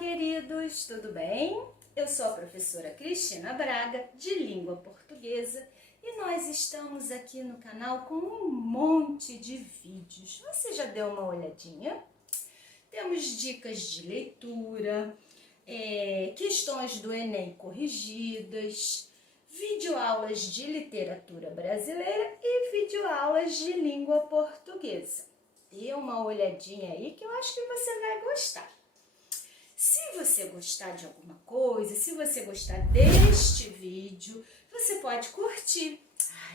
queridos, tudo bem? Eu sou a professora Cristina Braga, de Língua Portuguesa, e nós estamos aqui no canal com um monte de vídeos. Você já deu uma olhadinha? Temos dicas de leitura, questões do Enem corrigidas, videoaulas de literatura brasileira e videoaulas de língua portuguesa. Dê uma olhadinha aí que eu acho que você vai gostar. Se você gostar de alguma coisa, se você gostar deste vídeo, você pode curtir.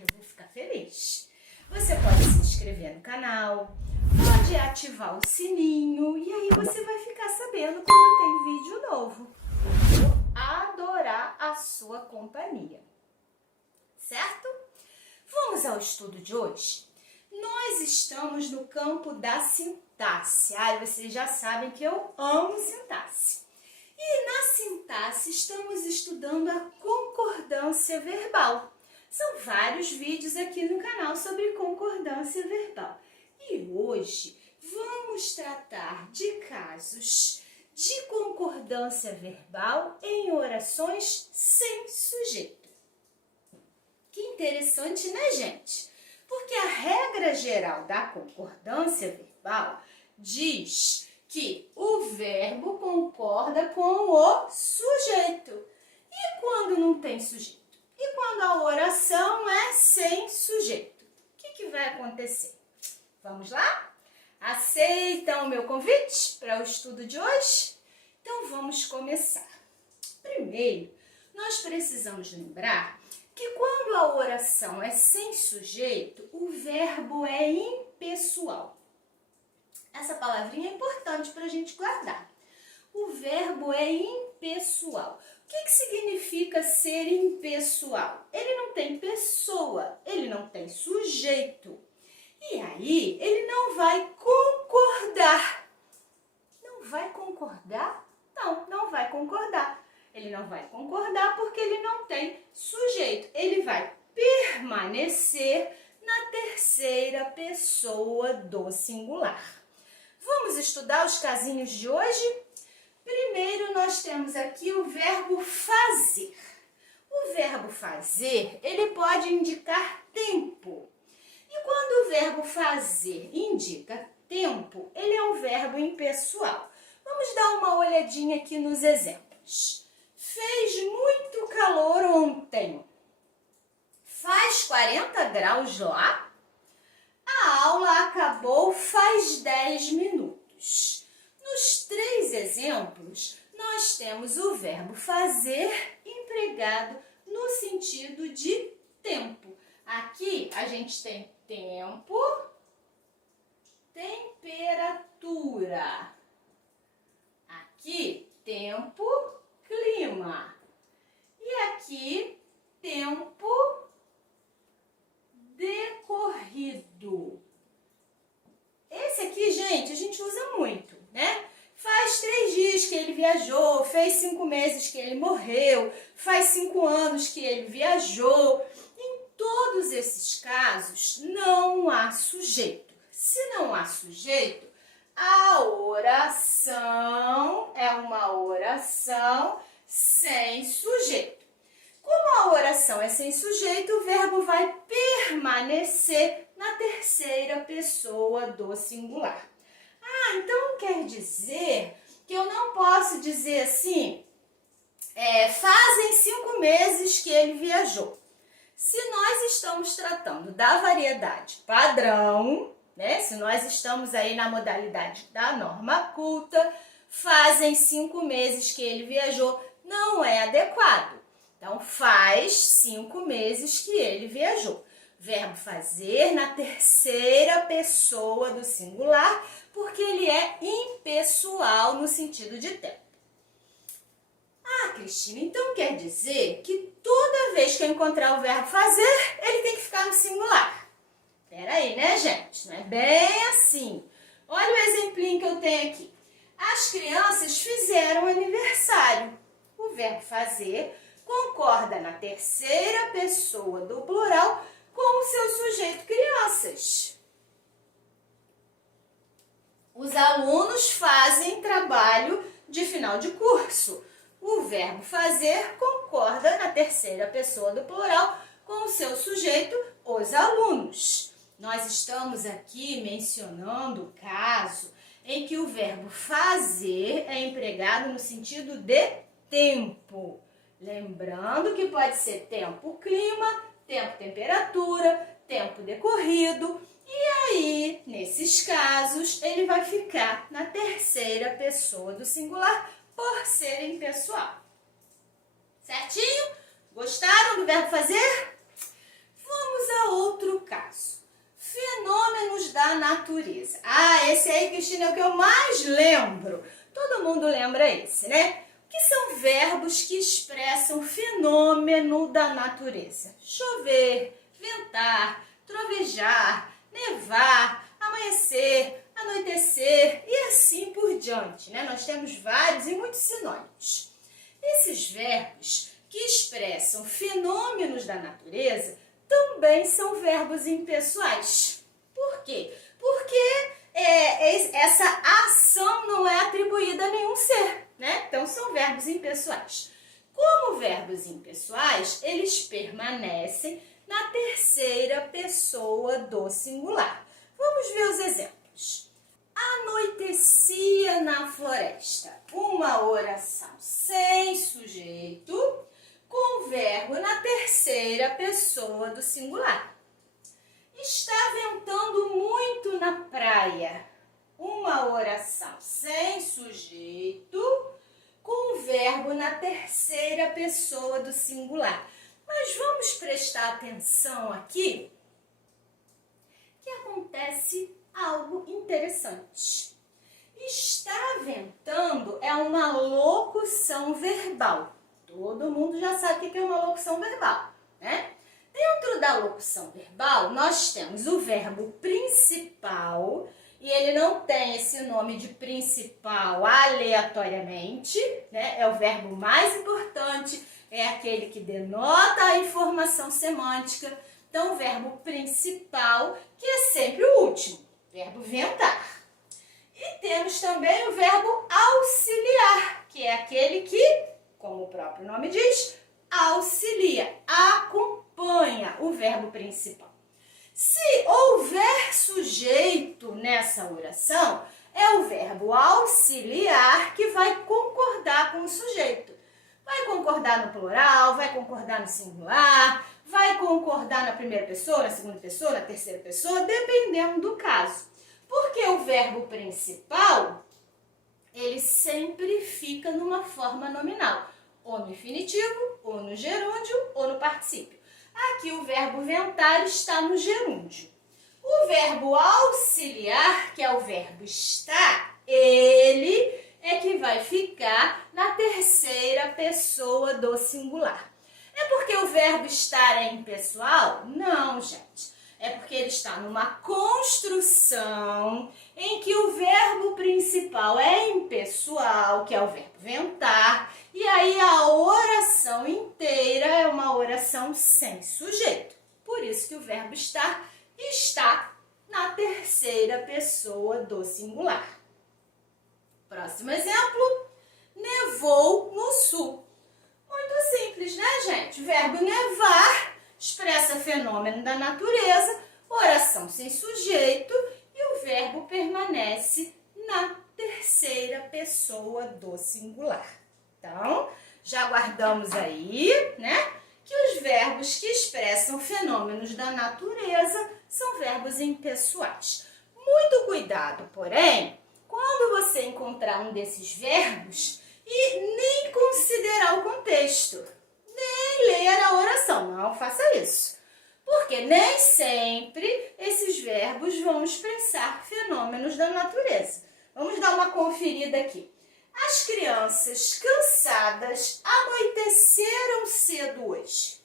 Eu vou ficar feliz. Você pode se inscrever no canal, pode ativar o sininho e aí você vai ficar sabendo quando tem vídeo novo. Eu vou adorar a sua companhia, certo? Vamos ao estudo de hoje? Nós estamos no campo da sintaxe. Vocês já sabem que eu amo sintaxe. E na sintaxe estamos estudando a concordância verbal. São vários vídeos aqui no canal sobre concordância verbal. E hoje vamos tratar de casos de concordância verbal em orações sem sujeito. Que interessante, né, gente? Porque a regra geral da concordância verbal diz que o verbo concorda com o sujeito. E quando não tem sujeito? E quando a oração é sem sujeito? O que vai acontecer? Vamos lá? Aceitam o meu convite para o estudo de hoje? Então vamos começar. Primeiro, nós precisamos lembrar que quando a oração é sem sujeito, o verbo é impessoal. Essa palavrinha é importante para a gente guardar. O verbo é impessoal. O que significa ser impessoal? Ele não tem pessoa, ele não tem sujeito. E aí, ele não vai concordar. Não vai concordar? Não vai concordar. Ele não vai concordar porque ele não tem sujeito. Ele vai permanecer na terceira pessoa do singular. Vamos estudar os casinhos de hoje? Primeiro, nós temos aqui o verbo fazer. O verbo fazer, ele pode indicar tempo. E quando o verbo fazer indica tempo, ele é um verbo impessoal. Vamos dar uma olhadinha aqui nos exemplos. Fez muito calor ontem. Faz 40 graus lá? A aula acabou faz 10 minutos. Nos 3 exemplos, nós temos o verbo fazer empregado no sentido de tempo. Aqui a gente tem tempo, temperatura. Aqui, tempo, clima. E aqui, tempo decorrido. Esse aqui, gente, a gente usa muito, né? Faz 3 dias que ele viajou, fez 5 meses que ele morreu, faz 5 anos que ele viajou. Em todos esses casos, não há sujeito. Se não há sujeito, a oração é uma oração sem sujeito. Como a oração é sem sujeito, o verbo vai permanecer na terceira pessoa do singular. Então quer dizer que eu não posso dizer assim, fazem 5 meses que ele viajou. Se nós estamos tratando da variedade padrão, né? Se nós estamos aí na modalidade da norma culta, fazem 5 meses que ele viajou, não é adequado. Então, faz 5 meses que ele viajou. Verbo fazer na terceira pessoa do singular, porque ele é impessoal no sentido de tempo. Cristina, então quer dizer que toda vez que eu encontrar o verbo fazer, ele tem que ficar no singular. Peraí, né, gente? Não é bem assim. Olha o exemplinho que eu tenho aqui. As crianças fizeram aniversário. O verbo fazer concorda na terceira pessoa do plural com o seu sujeito crianças. Os alunos fazem trabalho de final de curso. O verbo fazer concorda na terceira pessoa do plural com o seu sujeito, os alunos. Nós estamos aqui mencionando o caso em que o verbo fazer é empregado no sentido de tempo. Lembrando que pode ser tempo clima, tempo temperatura, tempo decorrido. E aí, nesses casos, ele vai ficar na terceira pessoa do singular por ser impessoal. Certinho? Gostaram do verbo fazer? Vamos a outro caso. Fenômenos da natureza. Esse aí, Cristina, é o que eu mais lembro. Todo mundo lembra esse, né? O que são verbos que expressam fenômeno da natureza? Chover, ventar, trovejar, nevar, amanhecer, anoitecer e assim por diante, né? Nós temos vários e muitos sinônimos. Esses verbos que expressam fenômenos da natureza também são verbos impessoais. Por quê? Porque essa ação não é atribuída a nenhum ser, né? Então, são verbos impessoais. Como verbos impessoais, eles permanecem na terceira pessoa do singular. Vamos ver os exemplos. Anoitecia na floresta. Uma oração sem sujeito, com verbo na terceira pessoa do singular. Está ventando muito na praia. Uma oração sem sujeito, com verbo na terceira pessoa do singular. Mas vamos prestar atenção aqui que acontece algo interessante. Está ventando é uma locução verbal. Todo mundo já sabe o que é uma locução verbal, né? Dentro da locução verbal, nós temos o verbo principal, e ele não tem esse nome de principal aleatoriamente, né? É o verbo mais importante, é aquele que denota a informação semântica. Então, o verbo principal, que é sempre o último, verbo ventar. E temos também o verbo auxiliar, que é aquele que, como o próprio nome diz, auxilia, acompanha o verbo principal. Se houver sujeito nessa oração, é o verbo auxiliar que vai concordar com o sujeito. Vai concordar no plural, vai concordar no singular, vai concordar na primeira pessoa, na segunda pessoa, na terceira pessoa, dependendo do caso. Porque o verbo principal, ele sempre fica numa forma nominal, ou no infinitivo, ou no gerúndio, ou no particípio. Aqui o verbo ventar está no gerúndio. O verbo auxiliar, que é o verbo estar, ele é que vai ficar na terceira pessoa do singular. É porque o verbo estar é impessoal? Não, gente. É porque ele está numa construção em que o verbo principal é impessoal, que é o verbo ventar, e aí a oração inteira é uma oração sem sujeito. Por isso que o verbo estar está na terceira pessoa do singular. Próximo exemplo, nevou no sul. Muito simples, né, gente? O verbo nevar expressa fenômeno da natureza, oração sem sujeito, e o verbo permanece na terceira pessoa do singular. Então, já guardamos aí, né, que os verbos que expressam fenômenos da natureza são verbos impessoais. Muito cuidado, porém, quando você encontrar um desses verbos e nem considerar o contexto, nem ler a oração, não faça isso. Porque nem sempre esses verbos vão expressar fenômenos da natureza. Vamos dar uma conferida aqui. As crianças cansadas anoiteceram cedo hoje.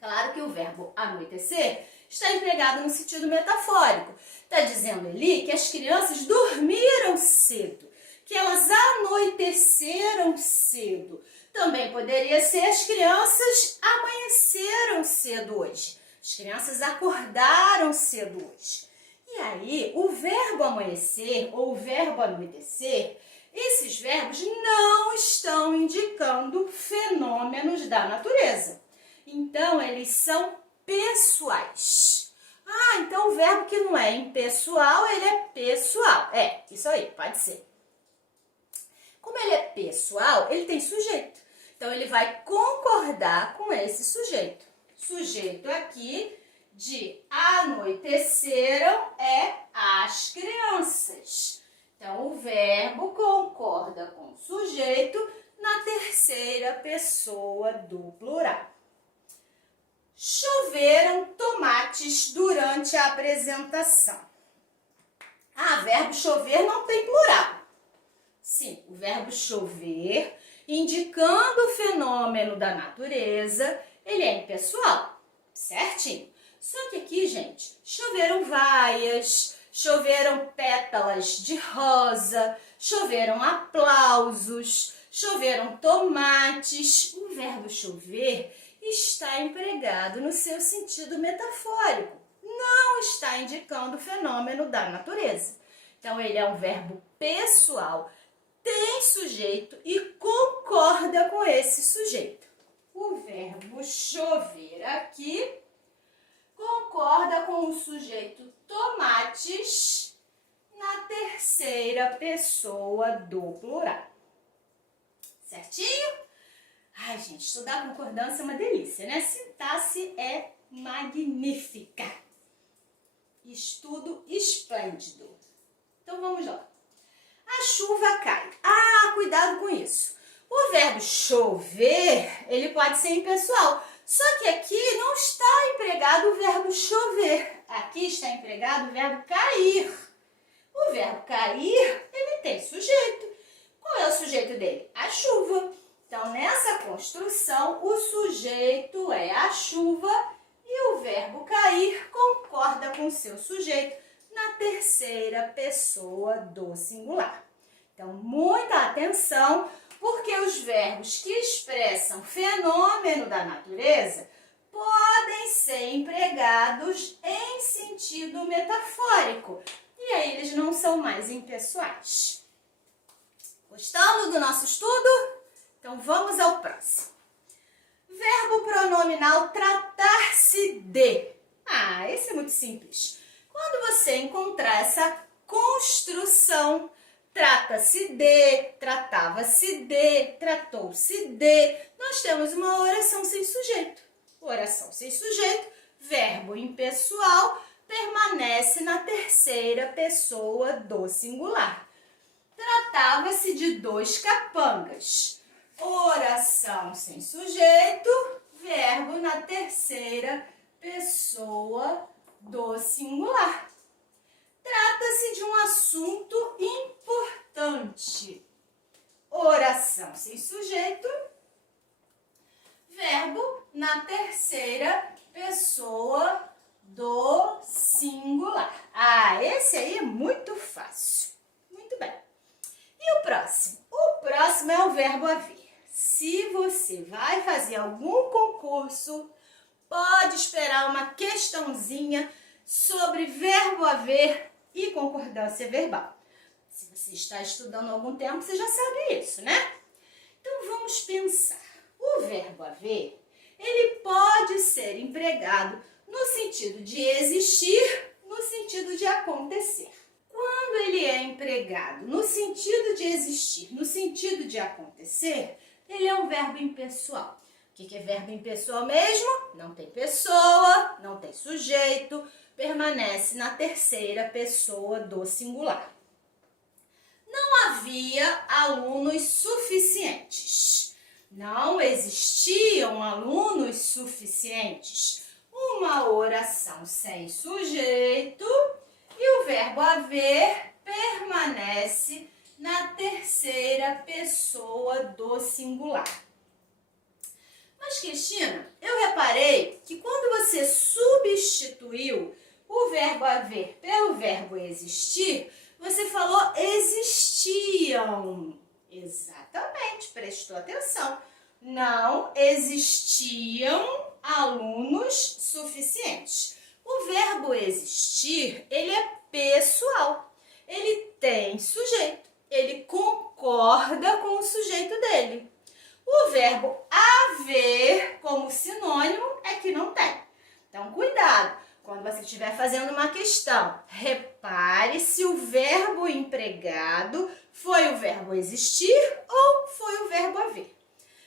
Claro que o verbo anoitecer está empregado no sentido metafórico. Está dizendo ali que as crianças dormiram cedo, que elas anoiteceram cedo. Também poderia ser as crianças amanheceram cedo hoje. As crianças acordaram cedo hoje. E aí, o verbo amanhecer ou o verbo anoitecer, esses verbos não estão indicando fenômenos da natureza. Então, eles são pessoais. Ah, então o verbo que não é impessoal, ele é pessoal. É, isso aí, pode ser. Como ele é pessoal, ele tem sujeito. Então, ele vai concordar com esse sujeito. Sujeito aqui de anoiteceram é as crianças. Então, o verbo concorda com o sujeito na terceira pessoa do plural. Choveram tomates durante a apresentação. Ah, verbo chover não tem plural. Sim, o verbo chover, indicando o fenômeno da natureza, ele é impessoal, certinho? Só que aqui, gente, choveram vaias, choveram pétalas de rosa, choveram aplausos, choveram tomates. O verbo chover está empregado no seu sentido metafórico, não está indicando o fenômeno da natureza. Então, ele é um verbo pessoal, tem sujeito e concorda com esse sujeito. O verbo chover aqui concorda com o sujeito tomates na terceira pessoa do plural. Certinho? Ai, gente, estudar concordância é uma delícia, né? Sintaxe é magnífica. Estudo esplêndido. Então, vamos lá. A chuva cai. Ah, cuidado com isso. O verbo chover, ele pode ser impessoal. Só que aqui não está empregado o verbo chover. Aqui está empregado o verbo cair. O verbo cair, ele tem sujeito. Qual é o sujeito dele? A chuva. Então, nessa construção, o sujeito é a chuva e o verbo cair concorda com o seu sujeito na terceira pessoa do singular. Então, muita atenção, porque os verbos que expressam fenômeno da natureza podem ser empregados em sentido metafórico. E aí, eles não são mais impessoais. Gostando do nosso estudo? Então, vamos ao próximo. Verbo pronominal tratar-se de. Ah, esse é muito simples. Quando você encontrar essa construção, trata-se de, tratava-se de, tratou-se de, nós temos uma oração sem sujeito. Oração sem sujeito, verbo impessoal, permanece na terceira pessoa do singular. Tratava-se de dois capangas. Oração sem sujeito, verbo na terceira pessoa do singular. Trata-se de um assunto importante. Oração sem sujeito, verbo na terceira pessoa do singular. Ah, esse aí é muito fácil. Muito bem. E o próximo? O próximo é o verbo haver. Se você vai fazer algum concurso, pode esperar uma questãozinha sobre verbo haver e concordância verbal. Se você está estudando há algum tempo, você já sabe isso, né? Então, vamos pensar. O verbo haver, ele pode ser empregado no sentido de existir, no sentido de acontecer. Quando ele é empregado no sentido de existir, no sentido de acontecer, ele é um verbo impessoal. O que é verbo impessoal mesmo? Não tem pessoa, não tem sujeito, permanece na terceira pessoa do singular. Não havia alunos suficientes. Não existiam alunos suficientes. Uma oração sem sujeito e o verbo haver permanece na terceira pessoa do singular. Mas, Cristina, eu reparei que quando você substituiu o verbo haver pelo verbo existir, você falou existiam. Exatamente, prestou atenção. Não existiam alunos suficientes. O verbo existir, ele é pessoal. Ele tem sujeito. Ele concorda concorda com o sujeito dele. O verbo haver como sinônimo é que não tem. Então, cuidado. Quando você estiver fazendo uma questão, repare se o verbo empregado foi o verbo existir ou foi o verbo haver.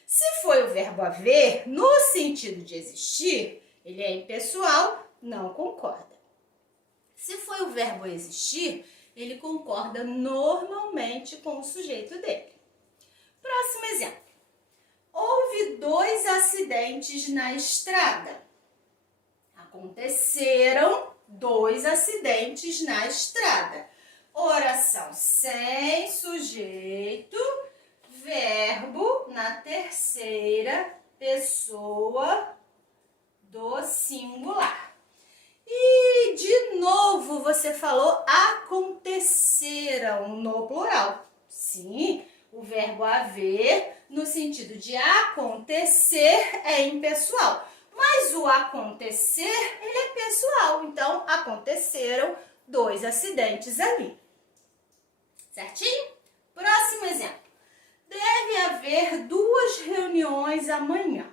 Se foi o verbo haver, no sentido de existir, ele é impessoal, não concorda. Se foi o verbo existir, ele concorda normalmente com o sujeito dele. Próximo exemplo. Houve 2 acidentes na estrada. Aconteceram 2 acidentes na estrada. Oração sem sujeito, verbo na terceira pessoa do singular. E de novo você falou aconteceram no plural. Sim, o verbo haver no sentido de acontecer é impessoal. Mas o acontecer, ele é pessoal. Então, aconteceram 2 acidentes ali. Certinho? Próximo exemplo. Deve haver 2 reuniões amanhã.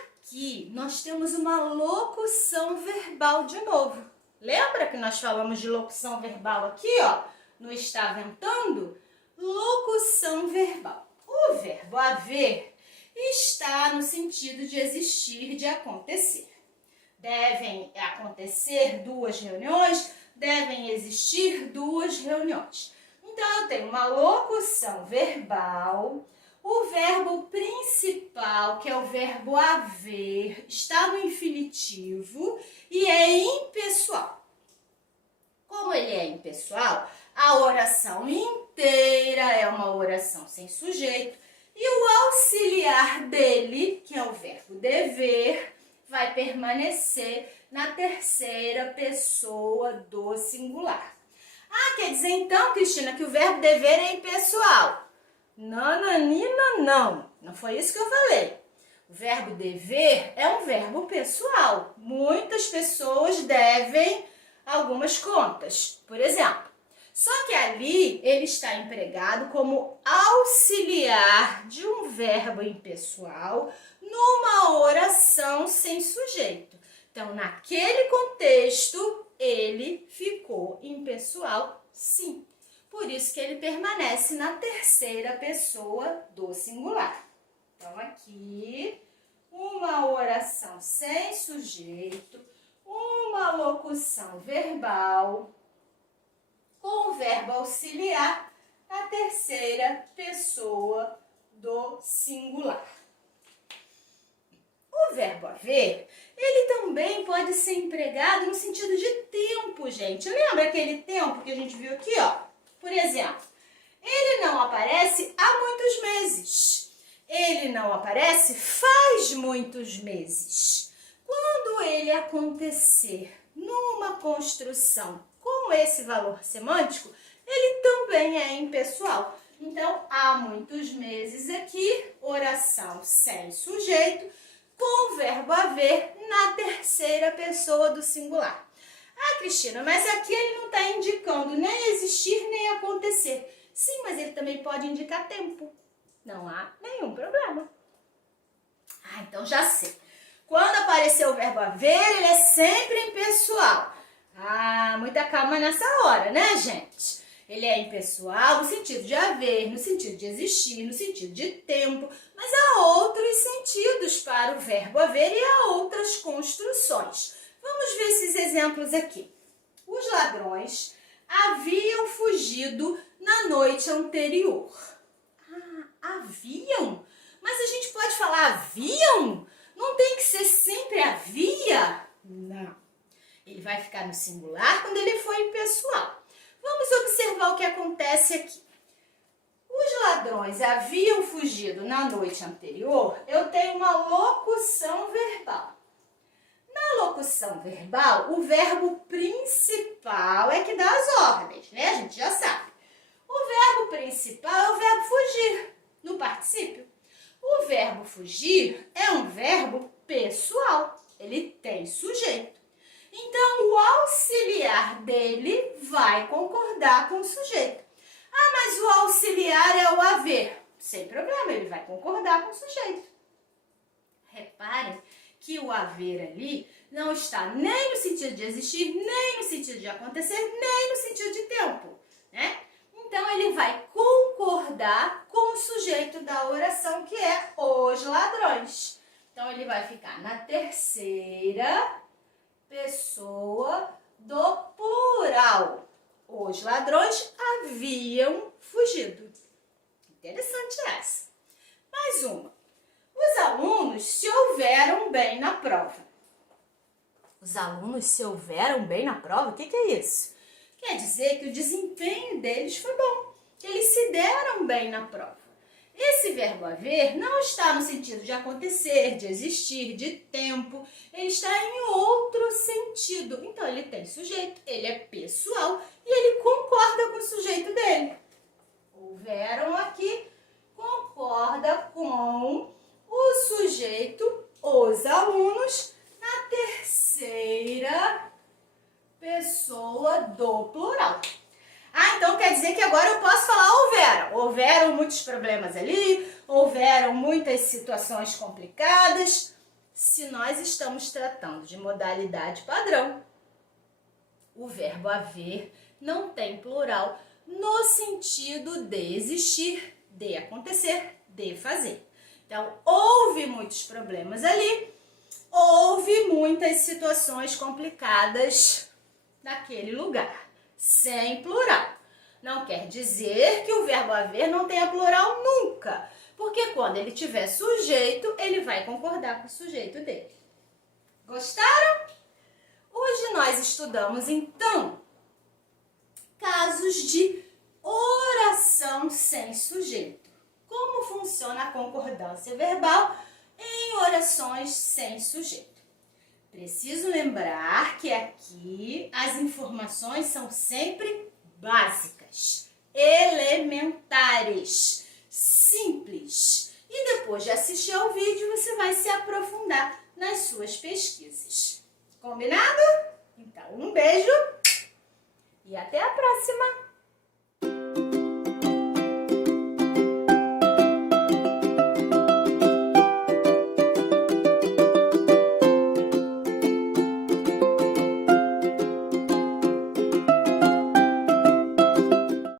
Aqui, nós temos uma locução verbal de novo. Lembra que nós falamos de locução verbal aqui, ó? No Está Ventando? Locução verbal. O verbo haver está no sentido de existir, de acontecer. Devem acontecer 2 reuniões, devem existir 2 reuniões. Então, eu tenho uma locução verbal, o verbo principal, que é o verbo haver, está no infinitivo e é impessoal. Como ele é impessoal, a oração inteira é uma oração sem sujeito, e o auxiliar dele, que é o verbo dever, vai permanecer na terceira pessoa do singular. Ah, quer dizer então, Cristina, que o verbo dever é impessoal? Nananina, não. Não foi isso que eu falei. O verbo dever é um verbo pessoal. Muitas pessoas devem algumas contas, por exemplo. Só que ali ele está empregado como auxiliar de um verbo impessoal numa oração sem sujeito. Então, naquele contexto, ele ficou impessoal, sim. Por isso que ele permanece na terceira pessoa do singular. Então, aqui, uma oração sem sujeito, uma locução verbal, com o verbo auxiliar, a terceira pessoa do singular. O verbo haver, ele também pode ser empregado no sentido de tempo, gente. Lembra aquele tempo que a gente viu aqui, ó? Por exemplo, ele não aparece há muitos meses. Ele não aparece faz muitos meses. Quando ele acontecer numa construção com esse valor semântico, ele também é impessoal. Então, há muitos meses aqui, oração sem sujeito, com o verbo haver na terceira pessoa do singular. Ah, Cristina, mas aqui ele não está indicando nem existir nem acontecer. Sim, mas ele também pode indicar tempo. Não há nenhum problema. Ah, então já sei. Quando aparecer o verbo haver, ele é sempre impessoal. Ah, muita calma nessa hora, né, gente? Ele é impessoal no sentido de haver, no sentido de existir, no sentido de tempo, mas há outros sentidos para o verbo haver e há outras construções. Vamos ver esses exemplos aqui. Os ladrões haviam fugido na noite anterior. Ah, haviam? Mas a gente pode falar haviam? Não tem que ser sempre havia? Não. Ele vai ficar no singular quando ele for impessoal. Vamos observar o que acontece aqui. Os ladrões haviam fugido na noite anterior, eu tenho uma locução verbal. Na locução verbal, o verbo principal é que dá as ordens, né? A gente já sabe. O verbo principal é o verbo fugir, no particípio. O verbo fugir é um verbo pessoal, ele tem sujeito. Então, o auxiliar dele vai concordar com o sujeito. Ah, mas o auxiliar é o haver. Sem problema, ele vai concordar com o sujeito. Reparem que o haver ali não está nem no sentido de existir, nem no sentido de acontecer, nem no sentido de tempo, né? Então, ele vai concordar com o sujeito da oração, que é os ladrões. Então, ele vai ficar na terceira pessoa do plural. Os ladrões haviam fugido. Interessante essa. Mais uma. Os alunos se houveram bem na prova. Os alunos se houveram bem na prova? O que é isso? Quer dizer que o desempenho deles foi bom, que eles se deram bem na prova. Esse verbo haver não está no sentido de acontecer, de existir, de tempo. Ele está em outro sentido. Então, ele tem sujeito, ele é pessoal e ele concorda com o sujeito dele. Houveram aqui, concorda com o sujeito, os alunos, na terceira pessoa do plural. Ah, então quer dizer que agora eu posso falar houveram. Houveram muitos problemas ali, houveram muitas situações complicadas. Se nós estamos tratando de modalidade padrão, o verbo haver não tem plural no sentido de existir, de acontecer, de fazer. Então, houve muitos problemas ali, houve muitas situações complicadas naquele lugar, sem plural. Não quer dizer que o verbo haver não tenha plural nunca, porque quando ele tiver sujeito, ele vai concordar com o sujeito dele. Gostaram? Hoje nós estudamos, então, casos de oração sem sujeito. Como funciona a concordância verbal em orações sem sujeito. Preciso lembrar que aqui as informações são sempre básicas, elementares, simples. E depois de assistir ao vídeo, você vai se aprofundar nas suas pesquisas. Combinado? Então, um beijo e até a próxima!